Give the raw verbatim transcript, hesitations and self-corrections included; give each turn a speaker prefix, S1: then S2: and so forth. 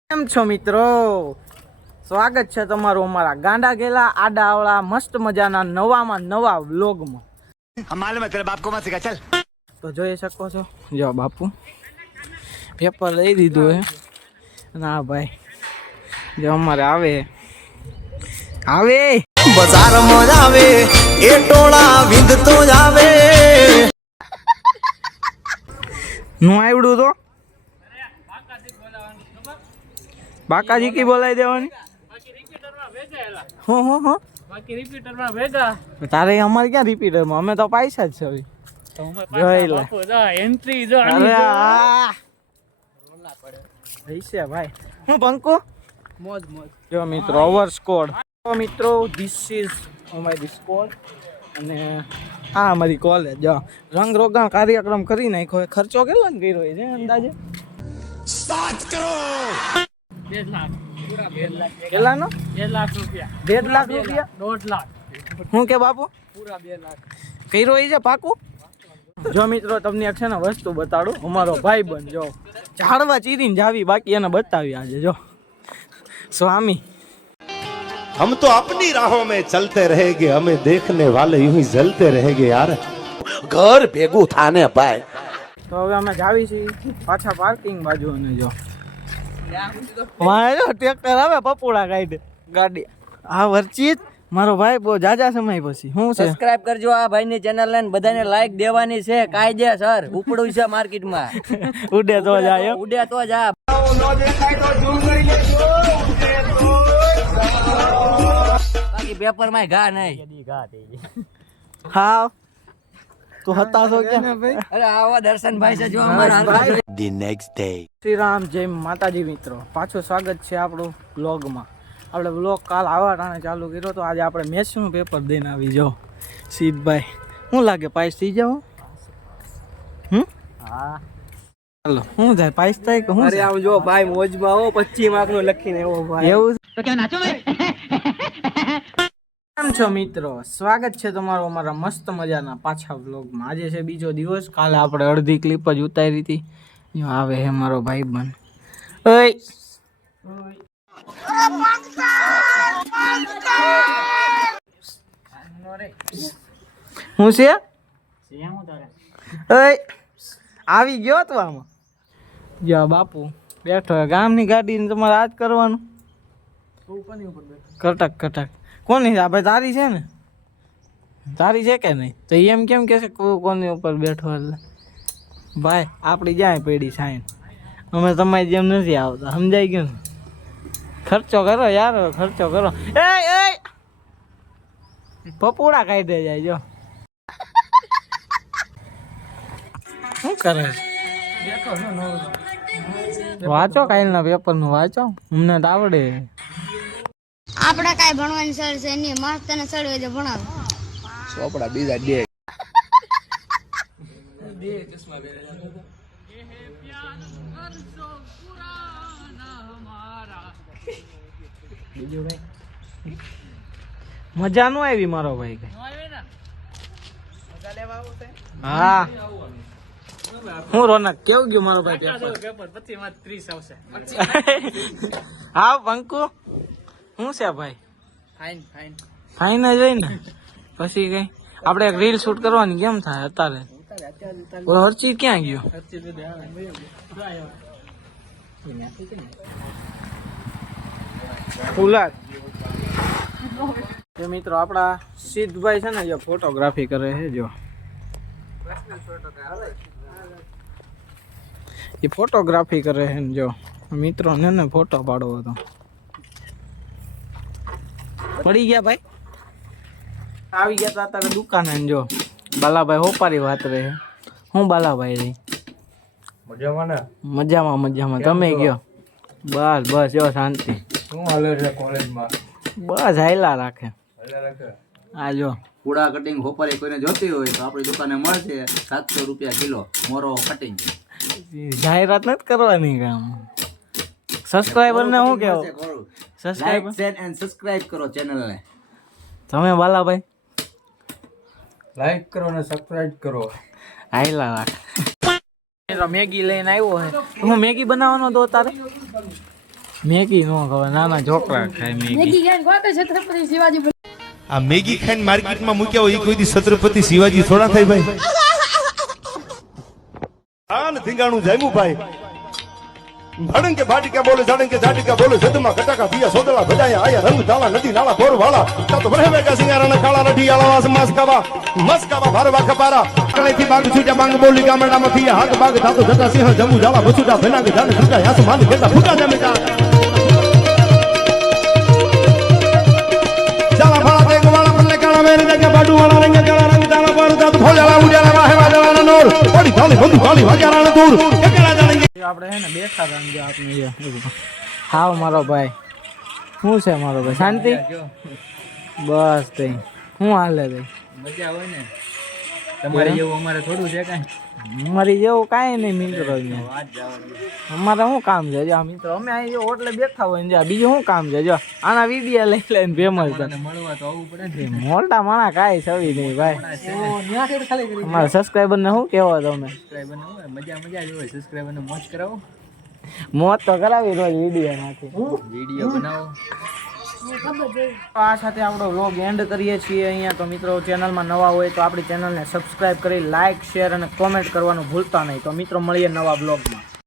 S1: કેમ છો મિત્રો? સ્વાગત છે તમારું અમારા ગાંડા ગેલા આડાવળા મસ્ત મજાના નવામાં નવા વ્લોગમાં.
S2: માલુમ હે તેરે બાપ કો મત સિખા ચલ.
S1: તો જોઈ શકો છો, જો બાપુ પેપર લઈ દીધું હે. ના ભાઈ, જો અમારે આવે આવે
S3: બજારમાં આવે એ ટોળા વિંધતો જ આવે.
S1: નું આવડું તો બાકાજી કી બોલાવી દેવાની. હો હો હો
S4: બાકી રિપીટરમાં ભેગા
S1: તારે અમારે ક્યાં રિપીટરમાં, અમે તો પૈસા જ છે હવે.
S4: તો અમે
S1: જોઈ લે.
S4: બાપુ જો એન્ટ્રી જો
S1: અરે
S4: આની જો
S1: આ રોલા પડે હઈશે ભાઈ. હું પંકુ
S4: મોજ મોજ
S1: જો મિત્રો ઓવર સ્કોડ. તો મિત્રો ધીસ ઇઝ અમારી સ્કોડ અને આ અમારી કોલેજ. જો રંગ રોગાણ કાર્યક્રમ કરી નાખ્યો. ખર્ચો કેટલો ને કર્યો છે અંદાજે?
S2: सात करोड़
S4: બે લાખ પૂરા બે લાખ
S1: કેટલાનો?
S4: બે લાખ રૂપિયા
S1: દેઢ લાખ રૂપિયા?
S4: દોઢ લાખ
S1: હું કે બાપુ
S4: પૂરા બે લાખ
S1: કર્યો છે પાકું? જો મિત્રો તમને એક છે ને વસ્તુ બતાડું. અમારો ભાઈ બન જો ઝાડવા ચીરીને જાવી બાકી એને બતાવી આજે. જો સ્વામી
S5: हम तो अपनी राहों में चलते रहेंगे, हमें देखने वाले यूं ही जलते रहेंगे यार. घर भेगू थाने भाई.
S1: તો હવે અમે જાવી છીએ પાછા પાર્કિંગ બાજુ. અને જો મારે જો ટ્રેક્ટર આવે પપોડા કાઢે ગાડી. આ વર્ચિત મારો ભાઈ બહુ જાજા સમય પછી શું છે.
S6: સબસ્ક્રાઇબ કરજો આ ભાઈની ચેનલ ને, બધાને લાઈક દેવાની છે. કાયદેસર ઉપડું છે માર્કેટમાં.
S1: ઉડે તો જાય એમ.
S6: ઉડે તો જા. બાકી પેપર માં ઘા નહીં.
S1: હા તું હતાશો ક્યાં?
S6: અરે આવો દર્શનભાઈ છે જો અમારા.
S5: The next day.
S1: Shri Ram જય માતાજી. મિત્રો પાછું સ્વાગત છે આપણું વ્લોગમાં. આપણે વ્લોગ કાલ આવા ટાણે ચાલુ કર્યો તો આજે આપણે મેથ્સનું પેપર દઈને આવી. જાઓ સીધભાઈ, શું લાગે પાસ થઈ જાવ? હમ
S6: હા
S1: ચાલો શું થાય પાસ થાય કે શું?
S6: અરે આમ જો ભાઈ મોજમાં આવો પચીસ માર્ક નો લખીને એવો ભાઈ.
S1: એવું તો ક્યાં નાચો ભાઈ. કેમ છો મિત્રો? સ્વાગત છે તમારું અમારા મસ્ત મજાના પાછા વ્લોગમાં. આજે છે બીજો દિવસ. કાલે આપણે અડધી ક્લિપ જ ઉતારી હતી. આવે હે મારો ભાઈ બન. ઓય હું છે? ઓય આવી ગયો તો આમાં. જો બાપુ બેઠો ગામની ગાડીને તમારે આજ કરવાનું. કટક કટક કોની આ ભાઈ? તારી છે ને? તારી છે કે નહીં? તો એમ કેમ કે છે કોની ઉપર બેઠો? એટલે ભાઈ આપણી જ્યાં પડી સાઈન. અમે તમારી જેમ નથી આવતા, સમજાઈ ગયું ને? ખર્ચો કરો યાર, ખર્ચો કરો. એ એ પપોડા કાઢી જાય. જો શું કરે છે? વાંચો કાલના પેપર નું વાંચો, અમને તો આવડે.
S7: આપણે કાઈ ભણવાની સર છે નહીં, મસ્ત ને સળવે જે ભણાવે.
S2: ચોપડા બીજા દે.
S1: બીજું ભાઈ મજા નો આવી મારો ભાઈ કઈ? હા હું રોનક કેવું ગયું મારો ભાઈ પેપર?
S4: પેપર પચીસ માં ત્રીસ આવશે.
S1: હા પંકુ શું છે ભાઈ?
S4: ફાઇન ફાઇન
S1: ફાઇન જ હોય ને પછી કઈ. આપણે એક રીલ શૂટ કરવાની કેમ થાય અત્યારે? ઓલો હરચી ક્યાં ગયો? ફુલાદ જો મિત્રો આપણા સિદ્ધભાઈ છે ને જો ફોટોગ્રાફી કરે છે. જો એ ફોટોગ્રાફી કરે છે ને જો મિત્રો ને ને ફોટો પાડવો હતો. પડી ગયા ભાઈ. આવી ગયા તા તારે દુકાને ને જો બાલાભાઈ હોપારી વાત રહે. હું બાલાભાઈ રહી
S2: મજામાં ને?
S1: મજામાં મજામાં. તમે ગયો? બસ બસ જો શાંતિ.
S2: શું હાલે છે કોલેજમાં?
S1: બસ હાયલા રાખે.
S2: હાલે રાખે.
S1: આ જો
S6: પૂડા કટિંગ હોપારી કોઈને જોતી હોય તો આપણી દુકાને મળશે. સાતસો રૂપિયા કિલો મોરો કટિંગ.
S1: જાહેરાત નથી કરવાની કામ. સબસ્ક્રાઇબર ને શું કેવું? Subscriber
S6: like share and subscribe કરો ચેનલ ને.
S1: તમે બાલાભાઈ
S2: લાઈક કરો ને સબસ્ક્રાઇબ કરો.
S1: હાયલા રાખ. મેગી લઈને આવ્યો હે. હું મેગી બનાવવાનો તો તારે મેગી નો ખવાય, નાના છોકરા ખાય મેગી.
S5: આ મેગી ખાઈને માર્કેટમાં મૂક્યા હોય એ કોઈ દી છત્રપતિ શિવાજી થોડા થાય ભાઈ. આન ધીંગાણું જામ્યું ભાઈ. ભાડંગ કે ભાટિકા બોલે જાડંગ કે જાટિકા બોલે સદમાં કટાકા પિયા સોદલા ભજાયા આયા રંગ ધાલા નદી નાળા બોર વાળા તા તો ભરે મેગા સિંગારાના કાળા રઠી આલા વાસ મસ્કાવા મસ્કાવા ભરવા ખપારા કળેથી બાગ છૂટા બાંગ બોલી ગામડામાં થિયા હાક બાગ થાતો જતા સિંહ જમુ જાળા બસુડા ફેનાગ જાને ફૂટા આસમાન કેતા ફૂટા જમે જા જાલા ફળા દેગ વાળા પલ્લે કાળા મેર જગ્યા બાડુ વાળા રંગ કાળા રંગ ધાલા પર તા તો ફોજાળા ઉજાળા વાહે વાજાળા નોર પડી થાલી બંદુ ખાલી વાજાળા દૂર કેકડા જાણે
S1: આપણે હે ને બેઠા હતા ને જો આપણે હાવ મારો ભાઈ શું છે મારો ભાઈ શાંતિ બસ તઈ શું હાલે તઈ
S4: મજા હોય ને તમારે જેવું અમારે થોડું છે કાંઈ
S1: અમારી જેવું કાંઈ નહીં મિત્રો અમારે શું કામ છે જો આ મિત્રો અમે અહીં જો ઓટલે બેઠા હોય ને જો બીજું શું કામ છે જો આના વિડીયો લઈ લઈને ફેમસ છે
S4: મળવા તો આવવું પડે ને
S1: મોટા માણા કાંઈ સવી નહીં ભાઈ અમારા સબસ્ક્રાઈબર ને શું કહેવો તમે
S4: સબસ્ક્રાઈબર હોય મજા મજા જ હોય સબસ્ક્રાઈબર ને મોજ કરાવો
S1: મોત તો કરાવી રોજ વિડીયો નાખી
S4: વિડીયો બનાવો.
S1: આ સાથે આપણો વ્લોગ એન્ડ કરીએ છીએ અહીંયા. તો મિત્રો ચેનલમાં નવા હોય તો આપણી ચેનલને સબસ્ક્રાઇબ કરી લાઇક શેર અને કોમેન્ટ કરવાનું ભૂલતા નહીં. તો મિત્રો મળીએ નવા બ્લોગમાં.